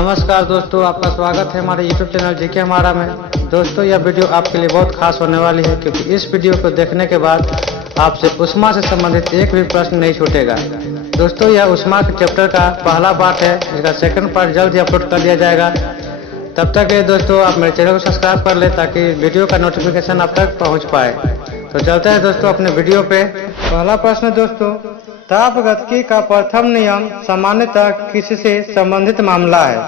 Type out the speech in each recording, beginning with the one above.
नमस्कार दोस्तों, आपका स्वागत है हमारे YouTube चैनल जीके हमारा में। दोस्तों, यह वीडियो आपके लिए बहुत खास होने वाली है क्योंकि इस वीडियो को देखने के बाद आपसे उष्मा से संबंधित एक भी प्रश्न नहीं छूटेगा। दोस्तों, यह उष्मा के चैप्टर का पहला पार्ट है, इसका सेकंड पार्ट जल्द ही अपलोड कर दिया जाएगा। तब तक के दोस्तों आप मेरे चैनल को सब्सक्राइब कर ले ताकि वीडियो का नोटिफिकेशन आप तक पहुँच पाए। तो चलते हैं दोस्तों अपने वीडियो पे। पहला प्रश्न दोस्तों, तापगतिकी का प्रथम नियम सामान्यतः किससे संबंधित मामला है?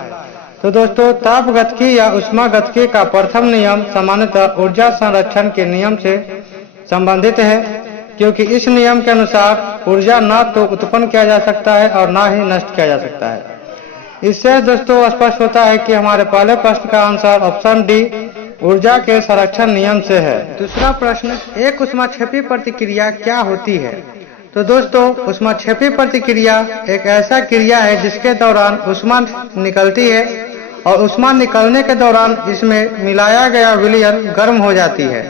तो दोस्तों, तापगतिकी या उष्मागतिकी का प्रथम नियम सामान्यतः ऊर्जा संरक्षण के नियम से संबंधित है, क्योंकि इस नियम के अनुसार ऊर्जा न तो उत्पन्न किया जा सकता है और न ही नष्ट किया जा सकता है। इससे दोस्तों स्पष्ट होता है कि हमारे पहले प्रश्न का आंसर ऑप्शन डी ऊर्जा के संरक्षण नियम से है। दूसरा प्रश्न, एक ऊष्माक्षेपी प्रतिक्रिया क्या होती है? तो दोस्तों, ऊष्माक्षेपी प्रतिक्रिया एक ऐसा क्रिया है जिसके दौरान ऊष्मा निकलती है और ऊष्मा निकलने के दौरान इसमें मिलाया गया विलयन गर्म हो जाती है।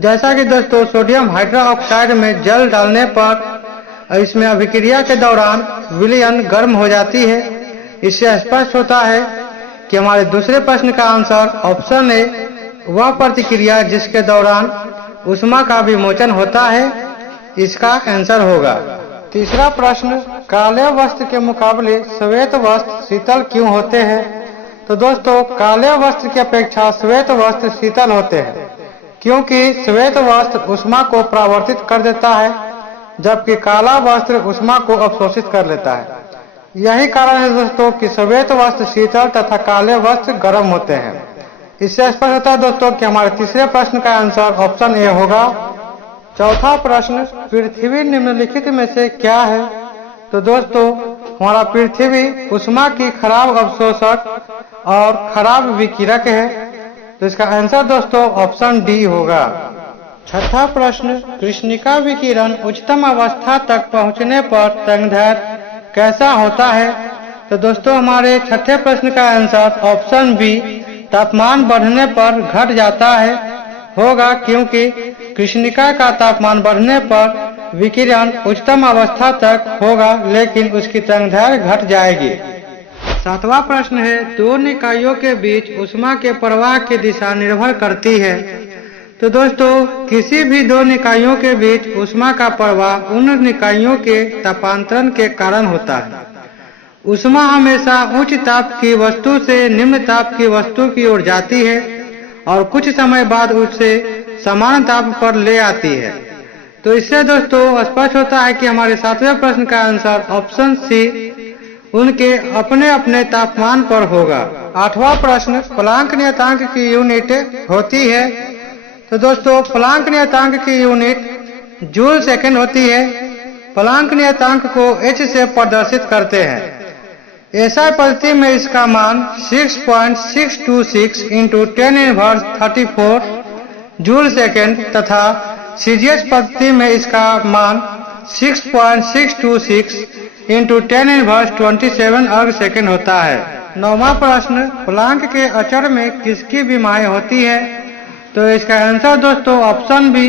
जैसा कि दोस्तों सोडियम हाइड्रोक्साइड में जल डालने पर इसमें अभिक्रिया के दौरान विलयन गर्म हो जाती है। इससे स्पष्ट होता है कि हमारे दूसरे प्रश्न का आंसर ऑप्शन ए वह प्रतिक्रिया जिसके दौरान ऊष्मा का विमोचन होता है, इसका आंसर होगा। तीसरा प्रश्न, काले वस्त्र के मुकाबले श्वेत वस्त्र शीतल क्यों होते हैं? तो दोस्तों, काले वस्त्र की अपेक्षा श्वेत वस्त्र शीतल होते हैं क्योंकि श्वेत वस्त्र ऊष्मा को परावर्तित कर देता है, जबकि काला वस्त्र ऊष्मा को अवशोषित कर लेता है। यही कारण है दोस्तों कि श्वेत वस्त्र शीतल तथा काले वस्त्र गर्म होते हैं। इससे स्पष्ट होता है दोस्तों कि हमारे तीसरे प्रश्न का आंसर ऑप्शन ए होगा। चौथा प्रश्न, पृथ्वी निम्नलिखित में से क्या है? तो दोस्तों, हमारा पृथ्वी ऊष्मा की खराब अवशोषक और खराब विकिरक है, तो इसका आंसर दोस्तों ऑप्शन डी होगा। छठा प्रश्न, कृष्णिका विकिरण उच्चतम अवस्था तक पहुंचने पर तरंगदैर्घ्य कैसा होता है? तो दोस्तों, हमारे छठे प्रश्न का आंसर ऑप्शन बी तापमान बढ़ने पर घट जाता है होगा, क्योंकि कृष्णिका का तापमान बढ़ने पर विकिरण उच्चतम अवस्था तक होगा लेकिन उसकी तरंगदैर्घ्य घट जाएगी। सातवां प्रश्न है, दो निकायों के बीच ऊष्मा के प्रवाह की दिशा निर्भर करती है। तो दोस्तों, किसी भी दो निकायों के बीच ऊष्मा का प्रवाह उन निकायों के तापांतरण के कारण होता है। ऊष्मा हमेशा उच्च ताप की वस्तु से निम्न ताप की वस्तु की ओर जाती है और कुछ समय बाद उससे समान ताप पर ले आती है। तो इससे दोस्तों स्पष्ट होता है कि हमारे सातवें प्रश्न का आंसर ऑप्शन सी उनके अपने अपने तापमान पर होगा। आठवां प्रश्न, प्लांक नियतांक की यूनिट होती है। तो दोस्तों, प्लांक नियतांक की यूनिट जूल सेकंड होती है। प्लांक नियतांक को H से प्रदर्शित करते हैं। SI पद्धति में इसका मान 6.626 इंटू 10⁻34 जूल सेकेंड तथा CGS पद्धति में इसका मान 6.626 इंटू 10⁻27 अर्ग सेकेंड होता है। नौवां प्रश्न, प्लांक के अचर में किसकी विमाएं होती है? तो इसका आंसर दोस्तों ऑप्शन बी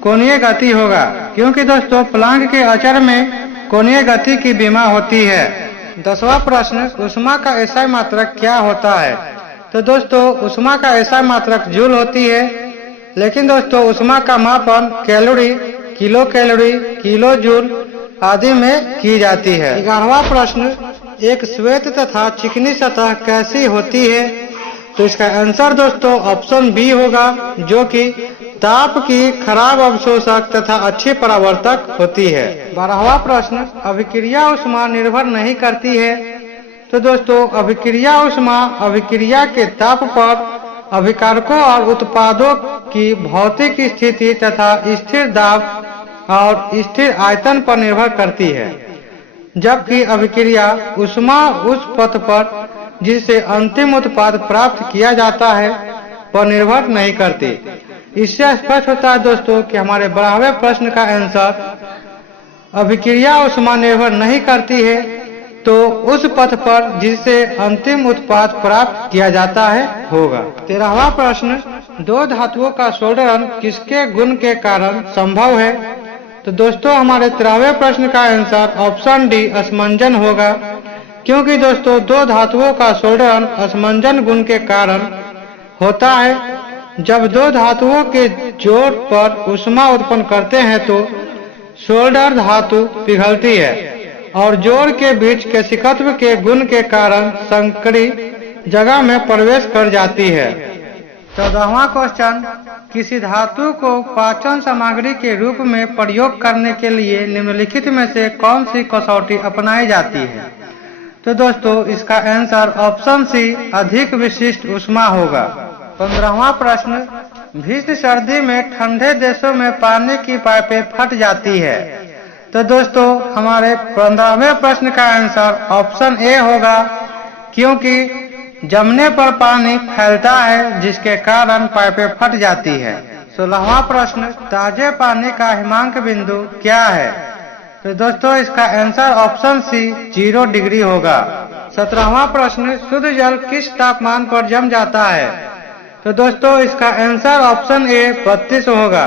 कोणीय गति होगा, क्योंकि दोस्तों प्लांक के अचर में कोणीय गति की विमा होती है। 10वां प्रश्न, ऊष्मा का SI मात्रक क्या होता है? तो दोस्तों, ऊष्मा का SI मात्रक जूल होती है, लेकिन दोस्तों ऊष्मा का मापन calorie, kilo calorie, kilo joule आदि में की जाती है। 11वां प्रश्न, एक श्वेत तथा चिकनी सतह कैसी होती है? तो इसका आंसर दोस्तों ऑप्शन बी होगा, जो कि ताप की खराब अवशोषक तथा अच्छी परावर्तक होती है। 12वां प्रश्न, अभिक्रिया ऊष्मा निर्भर नहीं करती है। तो दोस्तों, अभिक्रिया ऊष्मा अभिक्रिया के ताप पर अभिकारकों और उत्पादों की भौतिक स्थिति तथा स्थिर दाब और स्थिर आयतन पर निर्भर करती है, जबकि अभिक्रिया ऊष्मा उस पथ पर जिससे अंतिम उत्पाद प्राप्त किया जाता है पर निर्भर नहीं करती। इससे स्पष्ट होता है दोस्तों कि हमारे 12वें प्रश्न का आंसर अभिक्रिया ऊष्मा निर्भर नहीं करती है, तो उस पथ पर जिससे अंतिम उत्पाद प्राप्त किया जाता है होगा। 13वां प्रश्न, दो धातुओं का सोल्डरन किसके गुण के कारण संभव है? तो दोस्तों, हमारे 13वें प्रश्न का आंसर ऑप्शन डी असमंजन होगा, क्योंकि दोस्तों दो धातुओं का सोल्डर असमंजन गुण के कारण होता है। जब दो धातुओं के जोड़ पर ऊष्मा उत्पन्न करते हैं तो सोल्डर धातु पिघलती है और जोड़ के बीच केशिकत्व के गुण के कारण संकरी जगह में प्रवेश कर जाती है। 14वां क्वेश्चन, किसी धातु को पाचन सामग्री के रूप में प्रयोग करने के लिए निम्नलिखित में से कौन सी कसौटी अपनाई जाती है? तो दोस्तों इसका आंसर ऑप्शन सी अधिक विशिष्ट ऊष्मा होगा। 15वां प्रश्न, भीषण सर्दी में ठंडे देशों में पानी की पाइपें फट जाती है। तो दोस्तों हमारे 15वें प्रश्न का आंसर ऑप्शन ए होगा, क्योंकि जमने पर पानी फैलता है जिसके कारण पाइपें फट जाती है। 16वां प्रश्न, ताजे पानी का हिमांक बिंदु क्या है? तो दोस्तों इसका आंसर ऑप्शन सी 0 डिग्री होगा। 17वां प्रश्न, शुद्ध जल किस तापमान पर जम जाता है? तो दोस्तों इसका आंसर ऑप्शन ए 32 होगा,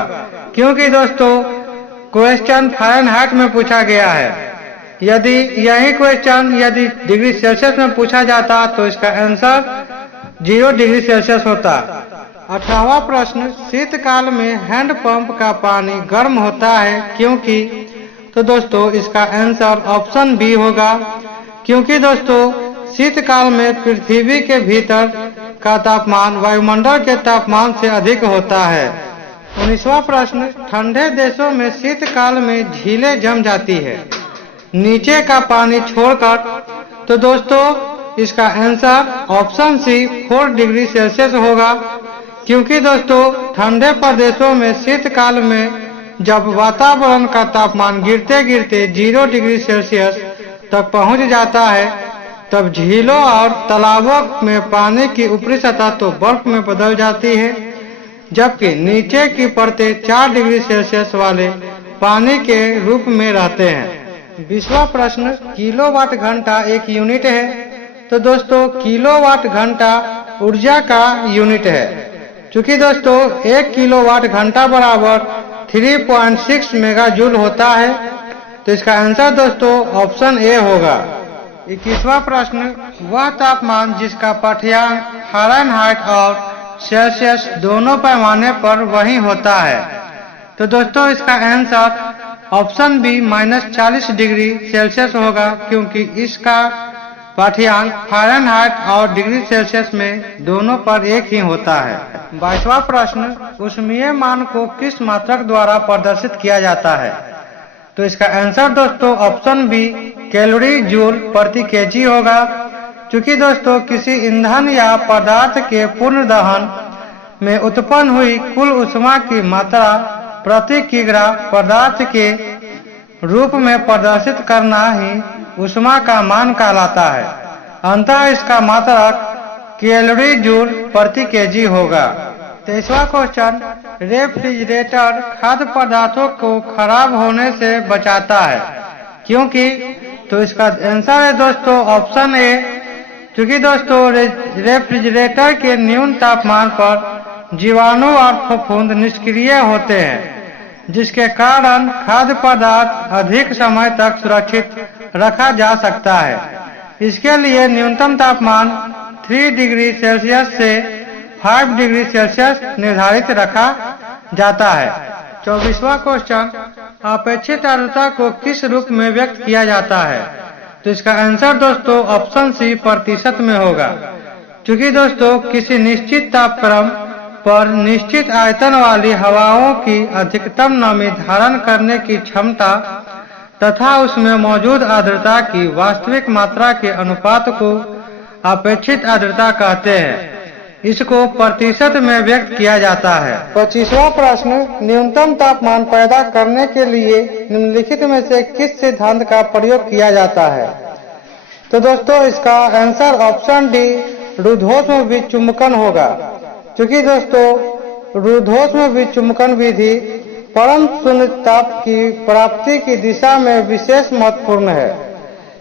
क्योंकि दोस्तों क्वेश्चन फ़ारेनहाइट में पूछा गया है। यदि यही क्वेश्चन यदि डिग्री सेल्सियस में पूछा जाता तो इसका आंसर 0 डिग्री सेल्सियस होता। 18वां प्रश्न, शीतकाल में हैंडपंप का पानी गर्म होता है क्योंकि? तो दोस्तों इसका आंसर ऑप्शन बी होगा, क्योंकि दोस्तों शीतकाल में पृथ्वी के भीतर का तापमान वायुमंडल के तापमान से अधिक होता है। 19वां प्रश्न, ठंडे देशों में शीतकाल में झीलें जम जाती है नीचे का पानी छोड़कर। तो दोस्तों इसका answer option C 4 degree Celsius होगा, क्योंकि दोस्तों ठंडे प्रदेशों में शीतकाल में जब वातावरण का तापमान गिरते गिरते 0 डिग्री सेल्सियस तक पहुंच जाता है तब झीलों और तालाबों में पानी की ऊपरी सतह तो बर्फ में बदल जाती है, जबकि नीचे की परतें 4 डिग्री सेल्सियस वाले पानी के रूप में रहते हैं। 20वां प्रश्न, किलोवाट घंटा एक यूनिट है। तो दोस्तों किलोवाट घंटा ऊर्जा का यूनिट है, क्योंकि दोस्तों 1 किलोवाट घंटा बराबर 3.6 मेगाजूल होता है। तो इसका आंसर दोस्तों ऑप्शन ए होगा। 21वां प्रश्न, वह तापमान जिसका पाठ्यांक फ़ारेनहाइट और सेल्सियस दोनों पैमाने पर वही होता है। तो दोस्तों इसका answer option B -40 degree Celsius होगा, क्योंकि इसका पाठ्यांक फ़ारेनहाइट और डिग्री सेल्सियस में दोनों पर एक ही होता है। 22वां प्रश्न, ऊष्मीय मान को किस मात्रक द्वारा प्रदर्शित किया जाता है? तो इसका आंसर दोस्तों ऑप्शन बी कैलोरी जूल प्रति केजी होगा, क्योंकि दोस्तों किसी ईंधन या पदार्थ के पूर्ण दहन में उत्पन्न हुई कुल ऊष्मा की मात्रा प्रति किग्रा पदार्थ के रूप में प्रदर्शित करना ही ऊष्मा का मान कहलाता है। अतः इसका मात्रक कैलोरी जूल प्रति केजी होगा। 23वां क्वेश्चन, रेफ्रिजरेटर खाद्य पदार्थों को खराब होने से बचाता है क्योंकि? तो इसका आंसर है दोस्तों ऑप्शन ए, क्योंकि दोस्तों रेफ्रिजरेटर के न्यून तापमान पर जीवाणु और फफूंद निष्क्रिय होते हैं, जिसके कारण खाद्य पदार्थ अधिक समय तक सुरक्षित रखा जा सकता है। इसके लिए न्यूनतम तापमान 3 डिग्री सेल्सियस से 5 डिग्री सेल्सियस निर्धारित रखा जाता है। 24वां क्वेश्चन, अपेक्षित आर्द्रता को किस रूप में व्यक्त किया जाता है? तो इसका आंसर दोस्तों ऑप्शन सी प्रतिशत में होगा, क्योंकि दोस्तों किसी निश्चित तापक्रम पर निश्चित आयतन वाली हवाओं की अधिकतम नमी धारण करने की क्षमता तथा उसमें मौजूद आर्द्रता की वास्तविक मात्रा के अनुपात को अपेक्षित आर्द्रता कहते हैं। इसको प्रतिशत में व्यक्त किया जाता है। 25वां प्रश्न, न्यूनतम तापमान पैदा करने के लिए निम्नलिखित में से किस सिद्धांत का प्रयोग किया जाता है? तो दोस्तों इसका आंसर ऑप्शन डी रुद्धोष्म विचुम्बकन होगा, क्योंकि दोस्तों रुद्धोष्म विचुम्बकन विधि परम शून्य ताप की प्राप्ति की दिशा में विशेष महत्वपूर्ण है।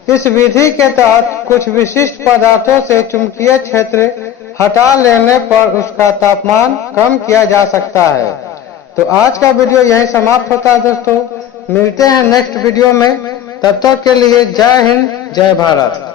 इस विधि के तहत कुछ विशिष्ट पदार्थों से चुंबकीय क्षेत्र हटा लेने पर उसका तापमान कम किया जा सकता है। तो आज का वीडियो यही समाप्त होता है दोस्तों, मिलते हैं नेक्स्ट वीडियो में। तब तक के लिए जय हिंद, जय भारत।